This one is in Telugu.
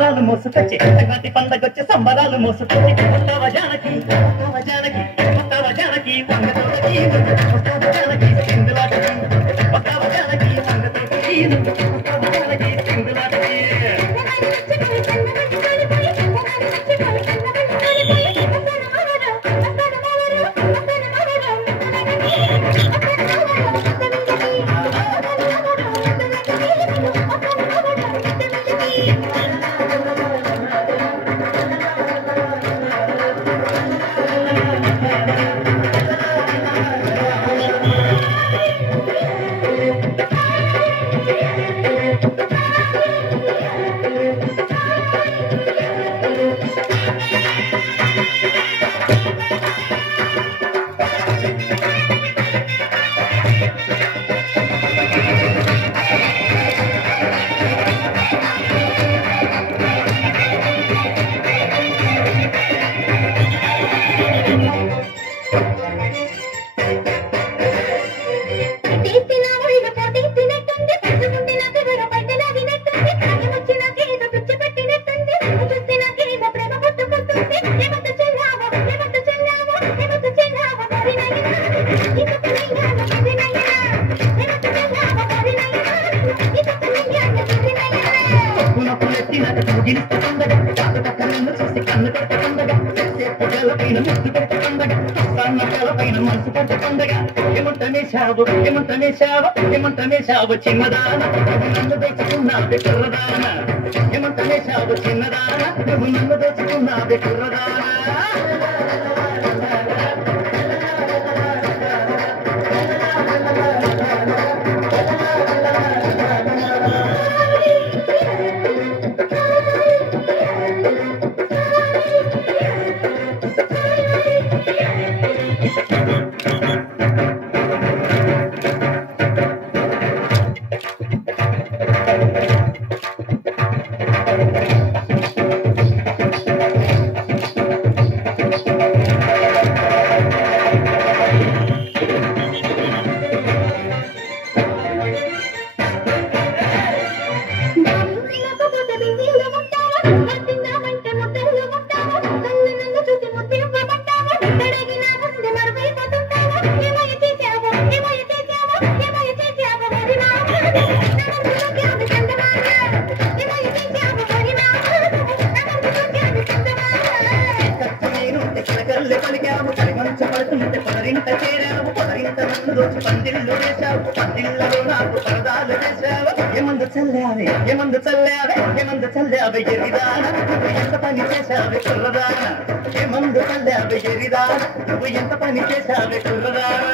సంబరాలు మోసుకొచ్చి సంక్రాంతి పండగొచ్చి సంబరాలు మోసుకొచ్చి వస్తావా జానకి వస్తావా జానకి వస్తావా జానకి వంగతోటకి వస్తావా జానకి సింగులాటకి వస్తావా జానకి వంగతోటకి వస్తావా జానకి సింగులాటకి ఏమంటనేశావు చిన్నదాన నన్ను దోచుకున్నావే కుర్రదాన ఏమంటనేశావు చిన్నదాన నువ్వు నన్ను దోచుకున్నావే కుర్రదాన ఎంత పని చేశావే కుర్రదాన ఏమందు కల్లావే ఎరిదాన నువ్వు ఎంత పని చేశావే కుర్రదాన